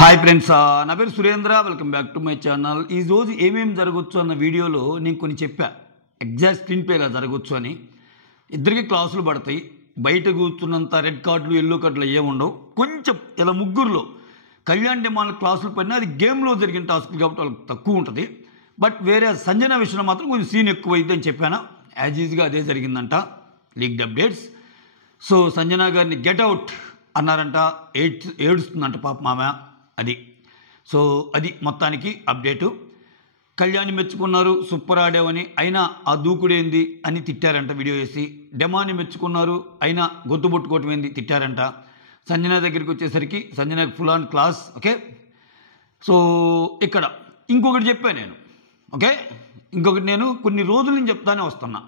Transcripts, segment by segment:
Hi friends, నా పేరు Surendra. Welcome back to my channel. ఈ రోజు ఏమేమి జరగవచ్చు అన్న వీడియోలో నేను కొన్ని చెప్పా. ఎగ్జాక్ట్ స్క్రీన్ ప్లే ఇలా జరగవచ్చు అని. ఇద్దరికి క్లాసులు పడతాయి. బయట కూర్చున్నంత రెడ్ కార్డులు ఎల్లో కార్డులు ఏముండవు. కొంచెం ఇలా ముగ్గురులో కళ్యాణ్ డిమాండ్ క్లాసులు పడినా అది గేమ్లో జరిగిన టాస్కులు కాబట్టి వాళ్ళకి తక్కువ ఉంటుంది. బట్ వేరే సంజన విషయంలో మాత్రం కొంచెం సీన్ ఎక్కువ అయింది అని చెప్పాను. యాజ్ ఈజ్గా అదే జరిగిందంట. Leaked updates. సో సంజన గారిని గెట్ అవుట్ అన్నారంట. ఏడుస్తుందంట పాప మామ. అది సో అది మొత్తానికి అప్డేటు. కళ్యాణి మెచ్చుకున్నారు, సూపర్ ఆడేవని. అయినా ఆ దూకుడేంది అని తిట్టారంట వీడియో వేసి. డెమాని మెచ్చుకున్నారు, అయినా గొంతుబొట్టుకోవటం ఏంది తిట్టారంట. సంజన దగ్గరికి వచ్చేసరికి సంజనకి full on class. Okay, so ఇక్కడ ఇంకొకటి చెప్పాను నేను. ఓకే, ఇంకొకటి నేను కొన్ని రోజుల నుంచి చెప్తానే వస్తున్నా.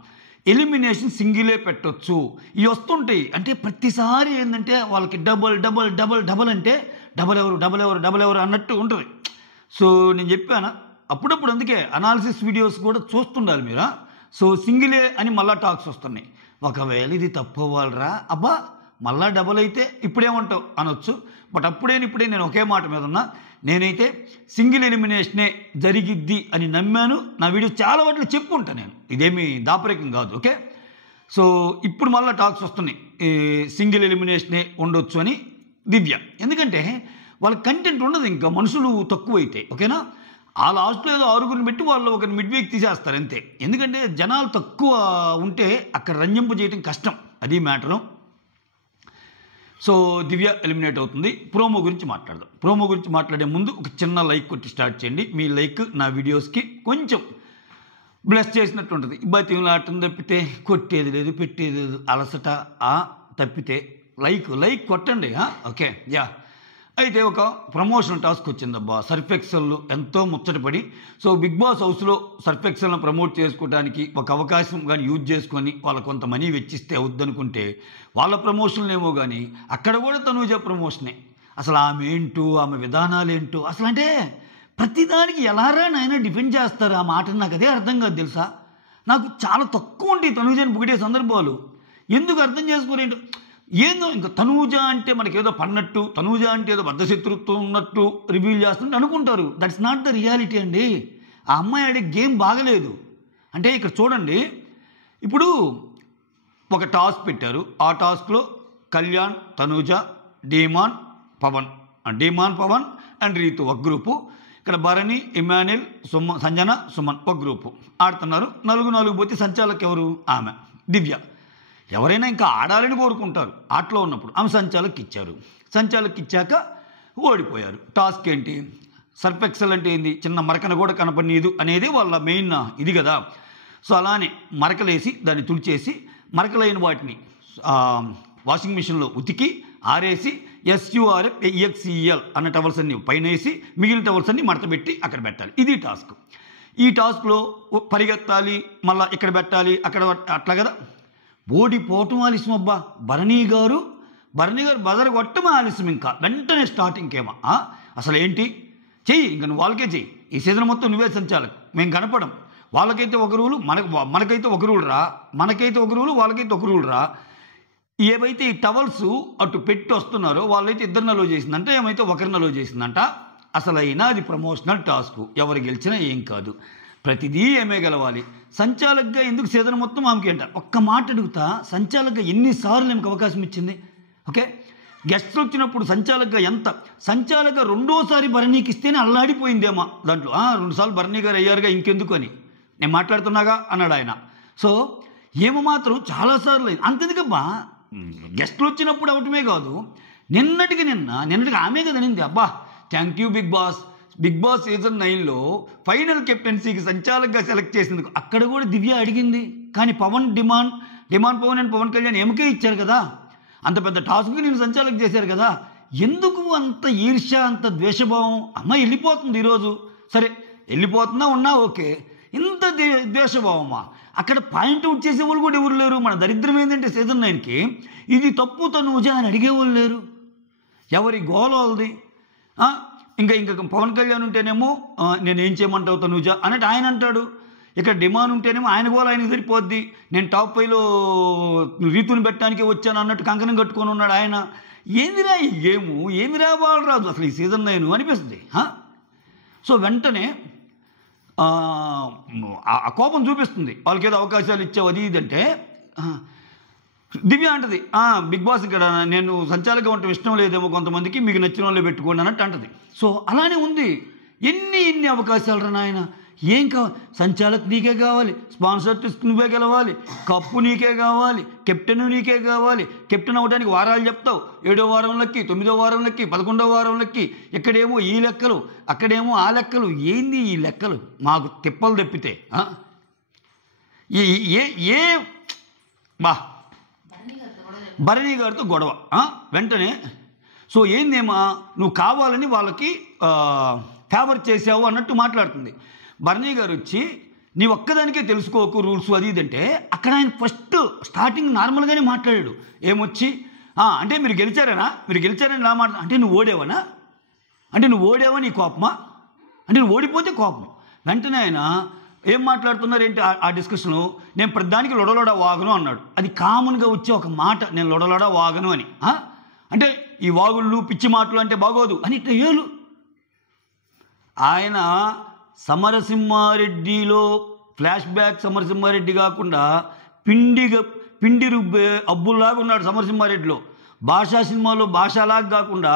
ఎలిమినేషన్ సింగిలే పెట్టొచ్చు. ఇవి వస్తుంటాయి అంటే ప్రతిసారి ఏంటంటే వాళ్ళకి డబల్ డబల్ డబల్ డబల్ అంటే డబల్ ఎవరు అన్నట్టు ఉంటుంది. సో నేను చెప్పాను అప్పుడప్పుడు, అందుకే అనాలిసిస్ వీడియోస్ కూడా చూస్తుండాలి మీరు. సో సింగిలే అని మళ్ళా టాక్స్ వస్తున్నాయి. ఒకవేళ ఇది తప్పు అవ్వాలరా అబ్బా మళ్ళా డబల్ అయితే ఇప్పుడేమంటావు అనొచ్చు. బట్ ఇప్పుడే నేను ఒకే మాట మీద ఉన్నా. నేనైతే సింగిల్ ఎలిమినేషనే జరిగిద్ది అని నమ్మాను. నా వీడియో చాలా వాటిలో చెప్పుకుంటా నేను, ఇదేమి దాపరికం కాదు. ఓకే, సో ఇప్పుడు మళ్ళీ టాక్స్ వస్తున్నాయి సింగిల్ ఎలిమినేషనే ఉండొచ్చు అని దివ్య. ఎందుకంటే వాళ్ళ కంటెంట్ ఉండదు, ఇంకా మనుషులు తక్కువైతే. ఓకేనా, ఆ లాస్ట్లో ఏదో 6గురిని పెట్టి వాళ్ళు ఒకరిని మిడ్ వీక్ తీసేస్తారు అంతే. ఎందుకంటే జనాలు తక్కువ ఉంటే అక్కడ రంజింపు చేయడం కష్టం. అది మ్యాటరు. సో దివ్య ఎలిమినేట్ అవుతుంది. ప్రోమో గురించి మాట్లాడదాం. ప్రోమో గురించి మాట్లాడే ముందు ఒక చిన్న లైక్ కొట్టి స్టార్ట్ చేయండి. మీ లైక్ నా వీడియోస్కి కొంచెం బ్లెస్ చేసినట్టు ఉంటుంది. బతిమలాటం తప్పితే కొట్టేది లేదు, పెట్టేది లేదు, అలసట తప్పితే లైక్ కొట్టండి. Okay, yeah. అయితే ఒక ప్రమోషన్ టాస్క్ వచ్చిందబ్బా. సర్ఫ్ ఎక్సెల్ ఎంతో ముచ్చటపడి, సో బిగ్ బాస్ హౌస్లో సర్ఫ్ ఎక్సెల్ను ప్రమోట్ చేసుకోవడానికి ఒక అవకాశం కానీ యూజ్ చేసుకొని వాళ్ళ కొంత మనీ వెచ్చిస్తే అవుద్దనుకుంటే వాళ్ళ ప్రమోషన్లు ఏమో కానీ అక్కడ కూడా తనూజ ప్రమోషనే. అసలు ఆమె ఏంటో, ఆమె విధానాలు ఏంటో, అసలు అంటే ప్రతిదానికి ఎలారా నాయన డిఫెండ్ చేస్తారు ఆ మాటని. నాకు అదే అర్థం కాదు తెలుసా. నాకు చాలా తక్కువ ఉంటాయి తనూజని పొగిడే సందర్భాలు. ఎందుకు అర్థం చేసుకోరేంటో ఏందో. ఇంకా తనూజ అంటే మనకేదో పడినట్టు, తనూజ అంటే ఏదో బద్ధశత్రుత్వం ఉన్నట్టు రివీల్ చేస్తుంటే అనుకుంటారు. దట్స్ నాట్ ద రియాలిటీ అండి. ఆ అమ్మాయి ఆడే గేమ్ బాగలేదు. అంటే ఇక్కడ చూడండి, ఇప్పుడు ఒక టాస్క్ పెట్టారు. ఆ టాస్క్లో కళ్యాణ్, తనూజ, డీమాన్, పవన్ అండ్ రీతు ఒక గ్రూపు. ఇక్కడ భరణి, ఇమాన్యుల్, సంజన, సుమన్ ఒక గ్రూపు ఆడుతున్నారు. 4 పోతే సంచాలక్ ఎవరు? ఆమె దివ్య. ఎవరైనా ఇంకా ఆడాలని కోరుకుంటారు ఆటలో ఉన్నప్పుడు. ఆమె సంచాలక్ ఇచ్చారు. సంచాలక్ ఇచ్చాక ఓడిపోయారు. టాస్క్ ఏంటి? సర్ఫ్ ఎక్సెల్ అంటే ఏంది? చిన్న మరకన కూడా కనపడనీదు అనేది వాళ్ళ మెయిన్ ఇది కదా. సో అలానే మరకలేసి దాన్ని తుడిచేసి మరకలైన వాటిని వాషింగ్ మిషన్లో ఉతికి ఆరేసి SURFEXCEL అన్న టవల్స్ అన్ని పైన వేసి మిగిలిన టవల్స్ అన్ని మడతపెట్టి అక్కడ పెట్టాలి. ఇది టాస్క్. ఈ టాస్క్లో పరిగెత్తాలి, మళ్ళీ ఇక్కడ పెట్టాలి, అక్కడ అట్లా కదా. ఓడిపోవటం ఆలస్యం అబ్బా. భరణి గారు బజర్ కొట్టడం ఆలస్యం. ఇంకా వెంటనే స్టార్టింగ్ ఏమో అసలు ఏంటి చెయ్యి, ఇంకా నువ్వు వాళ్ళకే చెయ్యి. ఈ సీజన్ మొత్తం నువ్వే సంచాలక్, మేము కనపడం. వాళ్ళకైతే ఒక రూలు, మనకైతే ఒక రూల్ రా, మనకైతే ఒక రూలు, వాళ్ళకైతే ఒక రూల్ రా. ఏవైతే ఈ టవల్స్ అటు పెట్టి వస్తున్నారో వాళ్ళైతే 2 అలో చేసిందంట, ఏమైతే 1 అలో చేసిందంట. అసలైనా అది ప్రమోషనల్ టాస్క్. ఎవరు గెలిచినా ఏం కాదు, ప్రతిదీ ఏమే గెలవాలి. సంచాలక్గా ఎందుకు సీజన్ మొత్తం ఆమెకి అంట. ఒక్క మాట అడుగుతా, సంచాలక్గా ఎన్నిసార్లు ఆమెకు అవకాశం ఇచ్చింది? ఓకే, గెస్ట్లు వచ్చినప్పుడు సంచాలక్గా రెండోసారి భరణికి ఇస్తేనే అల్లాడిపోయిందేమో దాంట్లో. 2 సార్లు భరణి గారు అయ్యారుగా, ఇంకెందుకు అని నేను మాట్లాడుతున్నాగా అన్నాడు ఆయన. సో ఏమో మాత్రం చాలాసార్లు అయింది. అంతెందుకబ్బా, గెస్ట్లు వచ్చినప్పుడు అవటమే కాదు, నిన్నటికి ఆమె కదా నింది. అబ్బా thank you Big Boss season 9లో ఫైనల్ కెప్టెన్సీకి సంచాలక్గా సెలెక్ట్ చేసినందుకు అక్కడ కూడా దివ్య అడిగింది. కానీ డిమాండ్ పవన్ అండ్ పవన్ కళ్యాణ్ ఎమకే ఇచ్చారు కదా. అంత పెద్ద టాస్క్కి నేను సంచాలక్ చేశారు కదా. ఎందుకు అంత ఈర్ష్య, అంత ద్వేషభావం? అమ్మాయి వెళ్ళిపోతుంది ఈరోజు, సరే వెళ్ళిపోతున్నా ఉన్నా ఓకే. ఇంత ద్వేషభావమా? అక్కడ పాయింట్ అవుట్ చేసేవాళ్ళు కూడా ఎవరు లేరు. మన దరిద్రం ఏంటంటే సీజన్ 9కి ఇది తప్పు తనూజ అని అడిగేవాళ్ళు లేరు. ఎవరి గోలది. ఇంకా పవన్ కళ్యాణ్ ఉంటేనేమో నేనేం చేయమంటావు తనూజ అన్నట్టు ఆయన అంటాడు. ఇక్కడ డిమాండ్ ఉంటేనేమో ఆయన గోల ఆయనకి సరిపోద్ది. నేను టాప్ 5లో రీతుని పెట్టడానికే వచ్చాను అన్నట్టు కంకణం కట్టుకొని ఉన్నాడు ఆయన. ఏందిరా ఈ గేము, ఏందిరా బాలరాజు అసలు ఈ సీజన్ 9 అనిపిస్తుంది. సో వెంటనే ఆ కోపం చూపిస్తుంది, వాళ్ళకి ఏదో అవకాశాలు ఇచ్చావు అది ఇది అంటే. దివ్య అంటది, బిగ్ బాస్ ఇక్కడ నేను సంచాలకంగా ఉండటం ఇష్టం లేదేమో కొంతమందికి, మీకు నచ్చిన వాళ్ళు పెట్టుకోండి అన్నట్టు అంటది. సో అలానే ఉంది. ఎన్ని అవకాశాలు రా నాయన, ఏం కావాలి? సంచాలక్ నీకే కావాలి, స్పాన్సర్స్ నువ్వే గెలవాలి, కప్పు నీకే కావాలి, కెప్టెన్ నీకే కావాలి. కెప్టెన్ అవ్వడానికి వారాలు చెప్తావు, 7వ వారంలోకి, 9వ వారంలోకి, 11వ వారంలోకి. ఇక్కడేమో ఈ లెక్కలు, అక్కడేమో ఆ లెక్కలు. ఏంది ఈ లెక్కలు? మాకు తిప్పలు తప్పితే ఏ బా భరణి గారితో గొడవ వెంటనే. సో ఏందేమా నువ్వు కావాలని వాళ్ళకి ఫేవర్ చేసావు అన్నట్టు మాట్లాడుతుంది. భరణి గారు వచ్చి నీ ఒక్కదానికే తెలుసుకోకు రూల్స్ అది ఇదంటే, అక్కడ ఆయన ఫస్ట్ స్టార్టింగ్ నార్మల్గానే మాట్లాడాడు. ఏమొచ్చి అంటే మీరు గెలిచారని నా మాట అంటే నువ్వు ఓడేవనా, అంటే నువ్వు ఓడేవా నీ కోపమా, అంటే నువ్వు ఓడిపోతే కోపం. వెంటనే ఆయన ఏం మాట్లాడుతున్నారేంటి ఆ డిస్కషను, నేను ప్రతిదానికి లొడలోడ వాగను అన్నాడు. అది కామన్గా వచ్చే ఒక మాట, నేను లొడలోడ వాగను అని. అంటే ఈ వాగుళ్ళు పిచ్చి మాటలు అంటే బాగోదు అని ఇట్లా ఏలు. ఆయన సమరసింహారెడ్డిలో ఫ్లాష్ బ్యాక్ సమరసింహారెడ్డి కాకుండా పిండి రుబ్బే అబ్బుల్లాగా ఉన్నాడు సమరసింహారెడ్డిలో. భాషా సినిమాలో భాషలాగా కాకుండా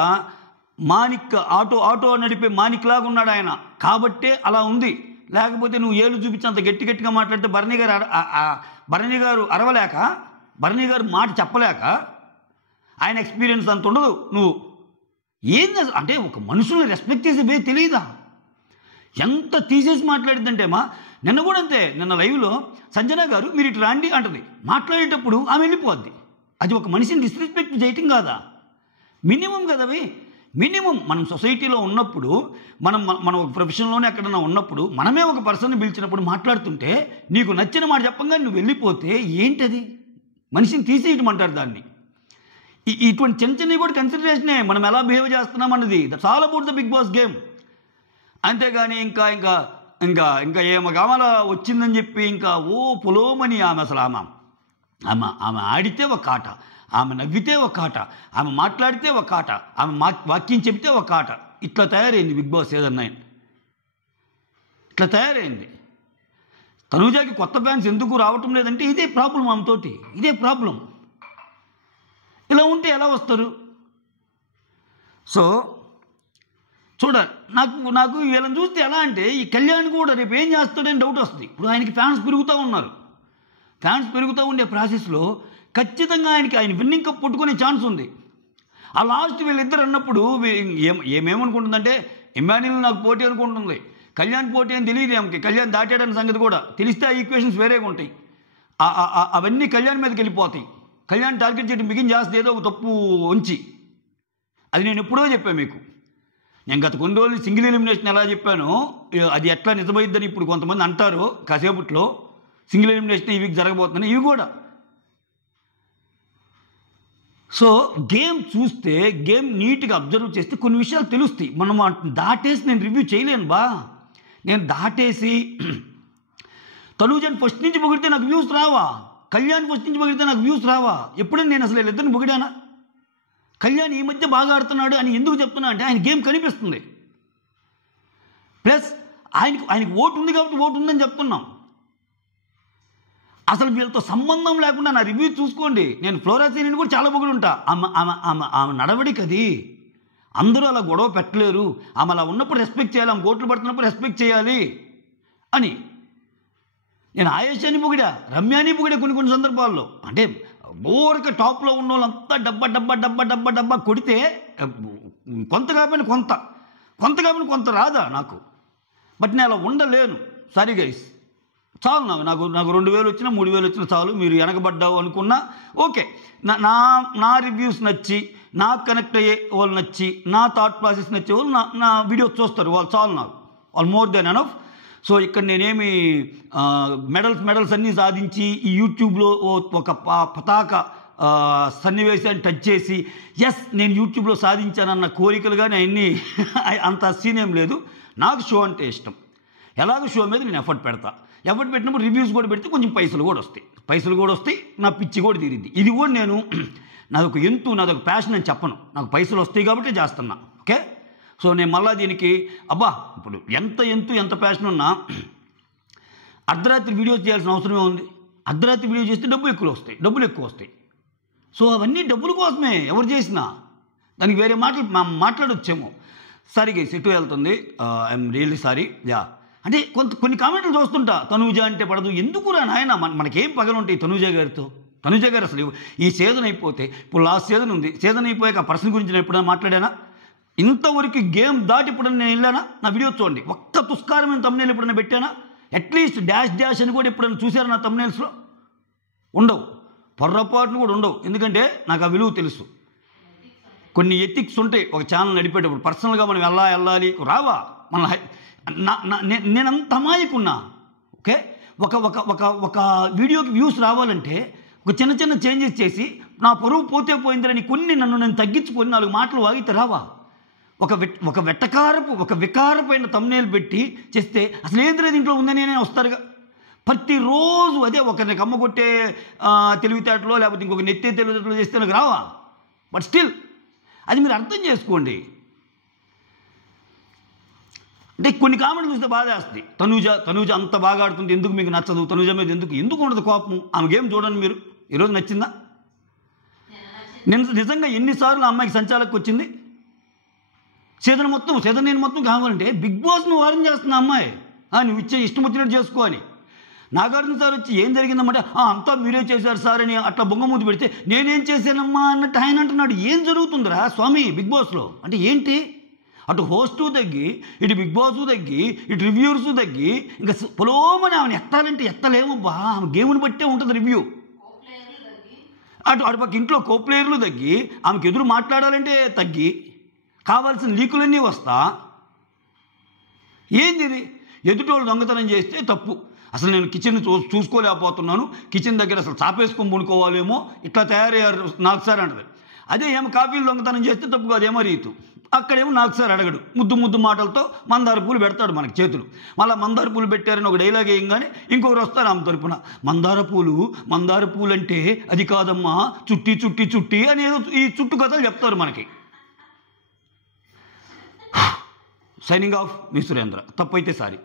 మాణిక్ ఆటో నడిపే మాణిక్ లాగా ఉన్నాడు ఆయన. కాబట్టే అలా ఉంది. లేకపోతే నువ్వు ఏళ్ళు చూపించి అంత గట్టిగా మాట్లాడితే భరణి గారు అరవలేక, భరణి గారు మాట చెప్పలేక, ఆయన ఎక్స్పీరియన్స్ అంత ఉండదు. నువ్వు ఏంది అంటే ఒక మనుషుల్ని రెస్పెక్ట్ చేసే వే తెలియదా? ఎంత తీసేసి మాట్లాడిద్దంటే నిన్న కూడా అంతే. నిన్న లైవ్లో సంజన గారు మీరు ఇటు రాండి అంటది. మాట్లాడేటప్పుడు ఆమె వెళ్ళిపోద్ది. అది ఒక మనిషిని డిస్రెస్పెక్ట్ చేయటం కాదా? మినిమం కదవి. మినిమం మనం సొసైటీలో ఉన్నప్పుడు, మనం ఒక ప్రొఫెషన్లోనే ఎక్కడన్నా ఉన్నప్పుడు, మనమే ఒక పర్సన్ని పిలిచినప్పుడు మాట్లాడుతుంటే నీకు నచ్చిన మాట చెప్పంగా నువ్వు వెళ్ళిపోతే ఏంటది? మనిషిని తీసేయటం అంటారు దాన్ని. ఇటువంటి చిన్నవి కూడా కన్సిడరేషనే, మనం ఎలా బిహేవ్ చేస్తున్నాం అన్నది. That's all about the Bigg Boss game. అంతేగాని ఇంకా ఏమ గామల వచ్చిందని చెప్పి ఇంకా పొలోమని ఆమె అసలు ఆమె ఆడితే ఒక ఆట, ఆమె నవ్వితే ఒక ఆట, ఆమె మాట్లాడితే ఒక ఆట, ఆమె వాక్యం చెబితే ఒక ఆట. ఇట్లా తయారైంది బిగ్ బాస్ సీజన్ 9. ఇట్లా తయారైంది. తనూజాకి కొత్త ఫ్యాన్స్ ఎందుకు రావటం లేదంటే ఇదే ప్రాబ్లం, ఆమెతోటి ఇదే ప్రాబ్లం. ఇలా ఉంటే ఎలా వస్తారు? సో చూడాలి. నాకు వీళ్ళని చూస్తే ఎలా అంటే ఈ కళ్యాణ్ కూడా రేపు ఏం చేస్తాడని డౌట్ వస్తుంది. ఇప్పుడు ఆయనకి ఫ్యాన్స్ పెరుగుతూ ఉన్నారు. ఫ్యాన్స్ పెరుగుతూ ఉండే ప్రాసెస్లో ఖచ్చితంగా ఆయన విన్నింగ్ కప్ పట్టుకునే ఛాన్స్ ఉంది. ఆ లాస్ట్ వీళ్ళిద్దరు అన్నప్పుడు ఏమేమనుకుంటుందంటే ఇమ్మాన్యుల్ నాకు పోటీ అనుకుంటుంది, కళ్యాణ్ పోటీ అని తెలియదు ఆమెకి. కళ్యాణ్ దాటాడని సంగతి కూడా తెలిస్తే ఆ ఈక్వేషన్స్ వేరేగా ఉంటాయి. అవన్నీ కళ్యాణ్ మీదకి వెళ్ళిపోతాయి. కళ్యాణ్ టార్గెట్ చేయడం బిగిన్ చేస్తే ఏదో ఒక తప్పు ఉంచి, అది నేను ఎప్పుడో చెప్పాను మీకు. నేను గత కొన్ని రోజులు సింగిల్ ఎలిమినేషన్ ఎలా చెప్పానో అది ఎట్లా నిజమైద్దని ఇప్పుడు కొంతమంది అంటారు. కాసేపట్లో సింగిల్ ఎలిమినేషన్ ఈ వీక్ జరగబోతుందని. ఇవి కూడా సో గేమ్ చూస్తే, గేమ్ నీట్గా అబ్జర్వ్ చేస్తే కొన్ని విషయాలు తెలుస్తాయి. మనం దాటేసి నేను రివ్యూ చేయలేను నేను దాటేసి తనూజని ఫస్ట్ నుంచి పొగిడితే నాకు వ్యూస్ రావా, కళ్యాణ్ ఫస్ట్ నుంచి పొగిడితే నాకు వ్యూస్ రావా? ఎప్పుడైనా నేను అసలు వీళ్ళిద్దరిని పొగిడానా? కళ్యాణ్ ఈ మధ్య బాగా ఆడుతున్నాడు అని ఎందుకు చెప్తున్నా అంటే ఆయన గేమ్ కనిపిస్తుంది. ప్లస్ ఆయనకి ఓటు ఉంది కాబట్టి ఓటు ఉందని చెప్తున్నాం. అసలు వీళ్ళతో సంబంధం లేకుండా నా రివ్యూ చూసుకోండి. నేను ఫ్లోరా సీనిని కూడా చాలా పొగిడి ఉంటా. ఆమె నడవడికి అది. అందరూ అలా గొడవ పెట్టలేరు. ఆమె అలా ఉన్నప్పుడు రెస్పెక్ట్ చేయాలి, ఆమె ఓట్లు పడుతున్నప్పుడు రెస్పెక్ట్ చేయాలి అని నేను ఆయేషాని పొగిడా, రమ్యాని పొగిడా కొన్ని సందర్భాల్లో. అంటే బోరక టాప్లో ఉన్న వాళ్ళంతా డబ్బా కొడితే కొంత కాకపోయినా కొంత రాదా నాకు? బట్ నేను అలా ఉండలేను. సారీ గైస్, చాలు నాకు 2000 వచ్చినా 3000 వచ్చినా చాలు. మీరు వెనకబడ్డావు అనుకున్నా ఓకే. నా రివ్యూస్ నచ్చి, నాకు కనెక్ట్ అయ్యే వాళ్ళు నచ్చి, నా థాట్ ప్రాసెస్ నచ్చే వాళ్ళు నా వీడియోస్ చూస్తారు. వాళ్ళు చాలు నాకు, వాళ్ళు మోర్ దెన్ ఎనఫ్. సో ఇక్కడ నేనేమి మెడల్స్ అన్నీ సాధించి ఈ యూట్యూబ్లో ఒక పతాక సన్నివేశాన్ని టచ్ చేసి ఎస్ నేను యూట్యూబ్లో సాధించానన్న కోరికలు కానీ అవన్నీ అంత సీన్ ఏం లేదు. నాకు షో అంటే ఇష్టం. ఎలాగో షో మీద నేను ఎఫర్ట్ పెట్టినప్పుడు రివ్యూస్ కూడా పెడితే కొంచెం పైసలు కూడా వస్తాయి. నా పిచ్చి కూడా తీరిద్ది. ఇది కూడా నేను నాదొక ఎంతు, నాదొక ప్యాషన్ అని చెప్పను. నాకు పైసలు వస్తాయి కాబట్టి చేస్తున్నా. ఓకే, సో నేను మళ్ళీ దీనికి అబ్బా ఇప్పుడు ఎంత ప్యాషన్ ఉన్నా అర్ధరాత్రి వీడియోస్ చేయాల్సిన అవసరమే ఉంది. అర్ధరాత్రి వీడియో చేస్తే డబ్బులు ఎక్కువ వస్తాయి. సో అవన్నీ డబ్బుల కోసమే ఎవరు చేసినా. దానికి వేరే మాట్లాడొచ్చేమో. సరిగా ఎటు వెళ్తుంది, ఐఎమ్ రియల్లీ సారీ. యా అంటే కొన్ని కామెంట్లు చూస్తుంటా, తనూజ అంటే పడదు. ఎందుకురా నాయన, మనకేం పగలుంటాయి తనూజ గారితో? తనూజ గారు అసలు ఈ సీజన్ అయిపోతే, ఇప్పుడు లాస్ట్ సీజన్ ఉంది, సీజన్ అయిపోయాక ఆ పర్సన్ గురించి నేను ఎప్పుడైనా మాట్లాడానా? ఇంతవరకు గేమ్ దాటి ఎప్పుడైనా నేను వెళ్ళానా? నా వీడియో చూడండి, ఒక్క తుస్కారమైన తమ్నేల్ ఎప్పుడైనా పెట్టానా? అట్లీస్ట్ డాష్ అని కూడా ఎప్పుడైనా చూసారా నా తమ్నేల్స్లో? ఉండవు, పొర్రపాట్లు కూడా ఉండవు. ఎందుకంటే నాకు ఆ విలువ తెలుసు. కొన్ని ఎథిక్స్ ఉంటాయి ఒక ఛానల్ నడిపేటప్పుడు. పర్సనల్గా మనం వెళ్ళాలి రావా మన నేనంత అమాయకున్నా. ఓకే, ఒక వీడియోకి వ్యూస్ రావాలంటే ఒక చిన్న చేంజెస్ చేసి నా పరువు పోతే పోయిందని నన్ను తగ్గించుకొని 4 మాటలు వాగితే రావా? ఒక వికారపైన తమ్నేల్ పెట్టి చేస్తే అసలు ఏంద్రే దీంట్లో ఉందని వస్తారుగా. ప్రతిరోజు అదే ఒకరిని కమ్మగొట్టే తెలివితేటలో లేకపోతే ఇంకొక నెత్తే తెలివితేటలో చేస్తే నాకు రావా? బట్ స్టిల్ అది మీరు అర్థం చేసుకోండి. అంటే కొన్ని కామెంట్లు చూస్తే బాధ వేస్తుంది. తనూజ అంత బాగా ఆడుతుంది, ఎందుకు మీకు నచ్చదు? తనూజ మీద ఎందుకు ఉండదు కోపం? ఆమె గేమ్ చూడండి మీరు. ఈరోజు నచ్చిందా? నిజంగా ఎన్నిసార్లు అమ్మాయికి సంచాలకు వచ్చింది? సీజన్ నేను మొత్తం కావాలంటే బిగ్ బాస్ నువ్వు వారం చేస్తున్నా అమ్మాయి, నువ్వు ఇచ్చే ఇష్టం వచ్చినట్టు చేసుకో అని. నాగార్జున సార్ వచ్చి ఏం జరిగిందన్నమాట, అంతా మీరే చేశారు సార్ అని అట్లా బొంగమూతి పెడితే నేనేం చేశానమ్మా అన్నట్టు ఆయన అంటున్నాడు. ఏం జరుగుతుందిరా స్వామి బిగ్ బాస్లో? అంటే ఏంటి? అటు హోస్టు తగ్గి, ఇటు బిగ్ బాసు తగ్గి, ఇటు రివ్యూర్సు తగ్గి, ఇంకా పొలోమని ఆమెను ఎత్తాలంటే ఎత్తలేమబ్బా. ఆమె గేమ్ని బట్టే ఉంటుంది రివ్యూ. అటు పక్క ఇంట్లో కో ప్లేయర్లు తగ్గి, ఆమెకు ఎదురు మాట్లాడాలంటే తగ్గి, కావాల్సిన లీకులన్నీ వస్తా. ఏంది ఇది? ఎదుటోళ్ళు దొంగతనం చేస్తే తప్పు. అసలు నేను కిచెన్ చూసుకోలేకపోతున్నాను, కిచెన్ దగ్గర అసలు చాపేసుకొని పడుకోవాలేమో, ఇట్లా తయారయ్యారు నాకు సార్ అంటది. అదే ఏమో కాఫీలు దొంగతనం చేస్తే తప్పు కాదు, ఏమో రీతు. అక్కడేమో నాకు సార్ అడగడు, ముద్దు మాటలతో మందార పూలు పెడతాడు మనకి చేతులు. మళ్ళీ మందార పూలు పెట్టారని ఒక డైలాగ్ వేయంగానే ఇంకొకరు వస్తారు ఆమె తరపున, మందార పూలు అంటే అది కాదమ్మా, చుట్టి అనేదో ఈ చుట్టు కథలు చెప్తారు మనకి. సైనింగ్ ఆఫ్, మీ సురేంద్ర. తప్పైతే సారీ.